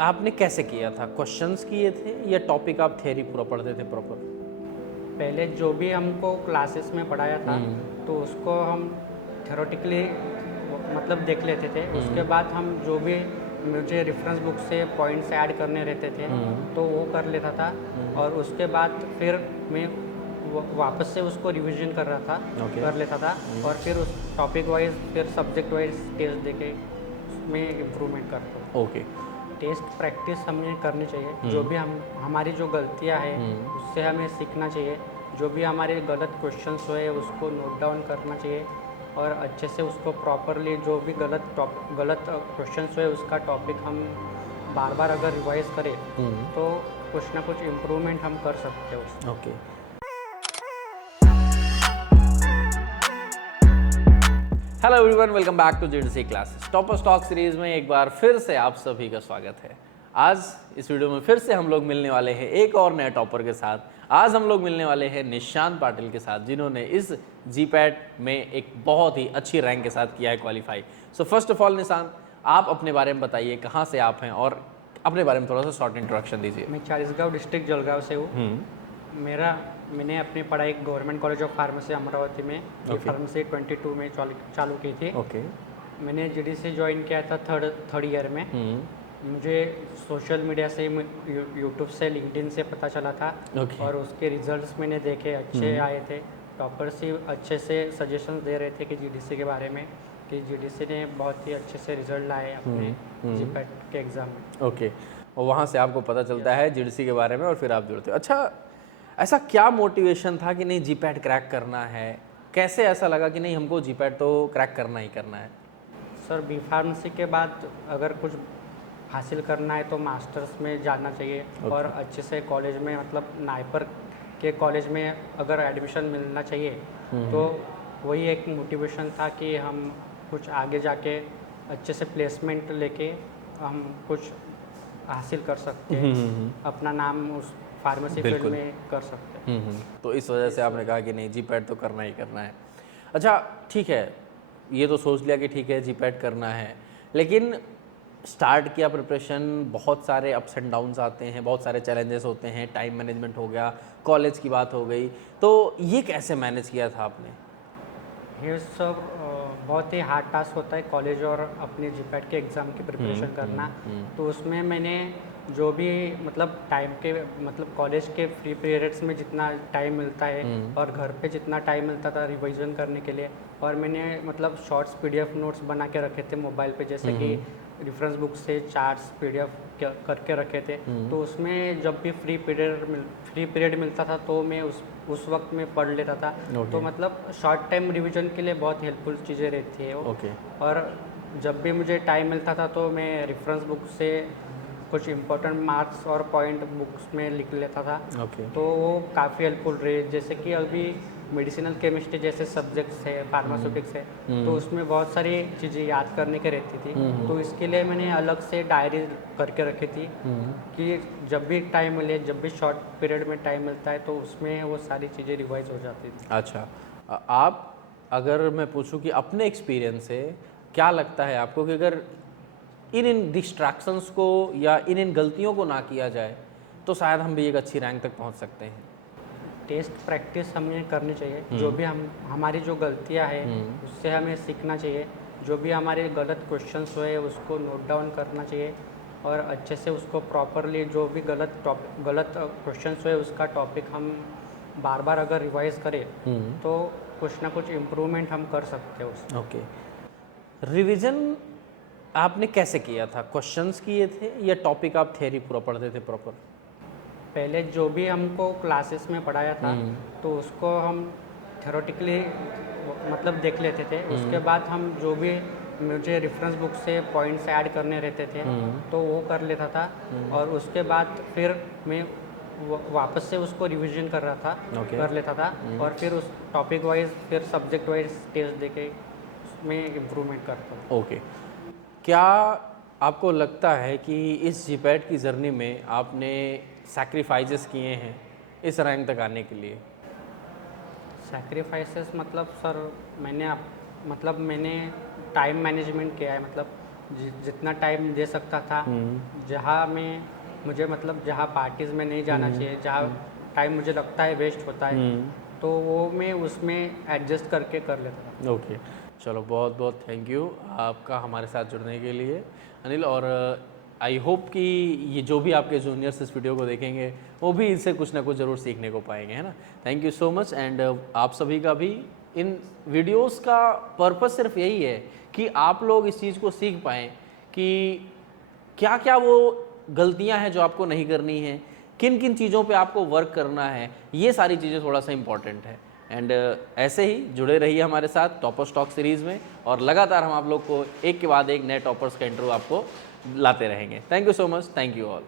आपने कैसे किया था? क्वेश्चंस किए थे या टॉपिक आप थ्योरी पूरा पढ़ते थे प्रॉपर? पहले जो भी हमको क्लासेस में पढ़ाया था तो उसको हम थ्योरेटिकली मतलब देख लेते थे। उसके बाद हम जो भी मुझे रेफरेंस बुक से पॉइंट्स ऐड करने रहते थे तो वो कर लेता था। और उसके बाद फिर मैं वापस से उसको रिवीजन कर रहा था Okay. कर लेता था। और फिर उस टॉपिक वाइज फिर सब्जेक्ट वाइज टेस्ट दे के उसमें इम्प्रूवमेंट करता हूँ। ओके। टेस्ट प्रैक्टिस हमें करनी चाहिए। जो भी हमारी जो गलतियां हैं उससे हमें सीखना चाहिए। जो भी हमारे गलत क्वेश्चंस हुए उसको नोट डाउन करना चाहिए और अच्छे से उसको प्रॉपरली जो भी गलत क्वेश्चंस हुए उसका टॉपिक हम बार बार अगर रिवाइज करें तो कुछ ना कुछ इम्प्रूवमेंट हम कर सकते हैं उसमें। Okay. Hello everyone, welcome back to GDC classes. Topper stock series में एक बार फिर से आप सभी का स्वागत है। आज इस वीडियो में फिर से हम लोग मिलने वाले हैं एक और नए टॉपर के साथ। आज हम लोग मिलने वाले हैं निशांत पाटिल के साथ, जिन्होंने इस जीपैट में एक बहुत ही अच्छी रैंक के साथ किया है qualify. So first of all Nishant, आप अपने बारे में बताइए, कहाँ से आप हैं और अपने बारे में थोड़ा सा शॉर्ट इंट्रोडक्शन दीजिए। मैं चालीसगांव डिस्ट्रिक्ट जलगांव से हूँ। मैंने अपनी पढ़ाई government college of pharmacy Amravati में फार्मेसी 22 में चालू की थी। ओके। मैंने जीडीसी ज्वाइन किया था थर्ड ईयर में। मुझे सोशल मीडिया से यूट्यूब से लिंक्डइन से पता चला था। Okay. और उसके रिजल्ट्स मैंने देखे, अच्छे आए थे। टॉपर्स ही अच्छे से सजेशन दे रहे थे कि जीडीसी के बारे में, कि जीडीसी ने बहुत ही अच्छे से रिजल्ट लाए अपने जीपैट के एग्ज़ाम में। ओके। और वहाँ से आपको पता चलता है जीडीसी के बारे में और फिर आप जुड़ते हो। अच्छा, ऐसा क्या मोटिवेशन था कि नहीं जीपैट क्रैक करना है? कैसे ऐसा लगा कि नहीं हमको जीपैट तो क्रैक करना ही करना है? सर, बी फार्मेसी के बाद अगर कुछ हासिल करना है तो मास्टर्स में जाना चाहिए। और अच्छे से कॉलेज में मतलब नाइपर के कॉलेज में अगर एडमिशन मिलना चाहिए तो वही एक मोटिवेशन था कि हम कुछ आगे जाके अच्छे से प्लेसमेंट लेके हम कुछ हासिल कर सकते हैं, अपना नाम उस फार्मेसी फील्ड बिल्कुल। में कर सकते हैं। तो इस वजह से आपने कहा कि नहीं जीपैट तो करना ही करना है। अच्छा, ठीक है, ये तो सोच लिया कि ठीक है जीपैट करना है, लेकिन स्टार्ट किया प्रिपरेशन, बहुत सारे अप्स एंड डाउन्स आते हैं, बहुत सारे चैलेंजेस होते हैं, टाइम मैनेजमेंट हो गया, कॉलेज की बात हो गई, तो ये कैसे मैनेज किया था आपने? ये सब बहुत ही हार्ड टास्क होता है, कॉलेज और अपने जीपैट के एग्ज़ाम की प्रिपरेशन करना। तो उसमें मैंने जो भी मतलब टाइम के मतलब कॉलेज के फ्री पीरियड्स में जितना टाइम मिलता है और घर पे जितना टाइम मिलता था रिवीजन करने के लिए, और मैंने मतलब शॉर्ट्स पीडीएफ नोट्स बना के रखे थे मोबाइल पे, जैसे कि रेफरेंस बुक से चार्ट्स पीडीएफ करके रखे थे। तो उसमें जब भी फ्री पीरियड मिलता था तो मैं उस वक्त में पढ़ लेता था। तो मतलब शॉर्ट टाइम रिवीजन के लिए बहुत हेल्पफुल चीज़ें रहती है वो। ओके। और जब भी मुझे टाइम मिलता था तो मैं रेफरेंस बुक से कुछ इम्पोर्टेंट मार्क्स और पॉइंट बुक्स में लिख लेता था। ओके। तो वो काफ़ी हेल्पफुल रहे। जैसे कि अभी मेडिसिनल केमिस्ट्री जैसे सब्जेक्ट्स है, फार्मास्यूटिक्स है, तो उसमें बहुत सारी चीज़ें याद करने की रहती थी। तो इसके लिए मैंने अलग से डायरी करके रखी थी कि जब भी टाइम मिले, जब भी शॉर्ट पीरियड में टाइम मिलता है तो उसमें वो सारी चीज़ें रिवाइज हो जाती थी। अच्छा, आप अगर मैं पूछूं कि अपने एक्सपीरियंस से क्या लगता है आपको कि अगर इन डिस्ट्रैक्शंस को या इन गलतियों को ना किया जाए तो शायद हम भी एक अच्छी रैंक तक पहुंच सकते हैं? टेस्ट प्रैक्टिस हमें करनी चाहिए। जो भी हमारी जो गलतियां हैं उससे हमें सीखना चाहिए। जो भी हमारे गलत क्वेश्चंस हुए उसको नोट डाउन करना चाहिए और अच्छे से उसको प्रॉपरली जो भी गलत क्वेश्चंस हुए उसका टॉपिक हम बार बार अगर रिवाइज करें तो कुछ ना कुछ इम्प्रूवमेंट हम कर सकते हैं उसमें। ओके। रिवीजन आपने कैसे किया था? क्वेश्चंस किए थे या टॉपिक आप थ्योरी पूरा पढ़ते थे प्रॉपर? पहले जो भी हमको क्लासेस में पढ़ाया था तो उसको हम थ्योरेटिकली मतलब देख लेते थे। उसके बाद हम जो भी मुझे रेफरेंस बुक से पॉइंट्स ऐड करने रहते थे तो वो कर लेता था। और उसके बाद फिर मैं वापस से उसको रिवीजन कर रहा था कर लेता था। और फिर उस टॉपिक वाइज फिर सब्जेक्ट वाइज टेस्ट देके उसमें इम्प्रूवमेंट करता हूँ। ओके। क्या आपको लगता है कि इस जीपैट की जर्नी में आपने सैक्रिफाइसेस किए हैं इस रैंक तक आने के लिए? सैक्रिफाइसेस मतलब सर, मैंने टाइम मैनेजमेंट किया है। मतलब जितना टाइम दे सकता था, जहाँ मैं मुझे मतलब जहाँ पार्टीज़ में नहीं जाना चाहिए, जहाँ टाइम मुझे लगता है वेस्ट होता है, तो वो मैं उसमें एडजस्ट करके कर लेता था। ओके, चलो बहुत बहुत थैंक यू आपका हमारे साथ जुड़ने के लिए अनिल। और आई होप कि ये जो भी आपके जूनियर्स इस वीडियो को देखेंगे वो भी इससे कुछ ना कुछ ज़रूर सीखने को पाएंगे, है ना। Thank you so much. And आप सभी का भी इन वीडियोस का पर्पस सिर्फ यही है कि आप लोग इस चीज़ को सीख पाएँ कि क्या क्या वो गलतियां हैं जो आपको नहीं करनी है, किन किन चीज़ों पे आपको वर्क करना है, ये सारी चीज़ें थोड़ा सा इंपॉर्टेंट है। एंड ऐसे ही जुड़े रहिए हमारे साथ टॉपर स्टॉक सीरीज़ में, और लगातार हम आप लोग को एक के बाद एक नए टॉपर्स का इंटरव्यू आपको लाते रहेंगे। Thank you so much, thank you all.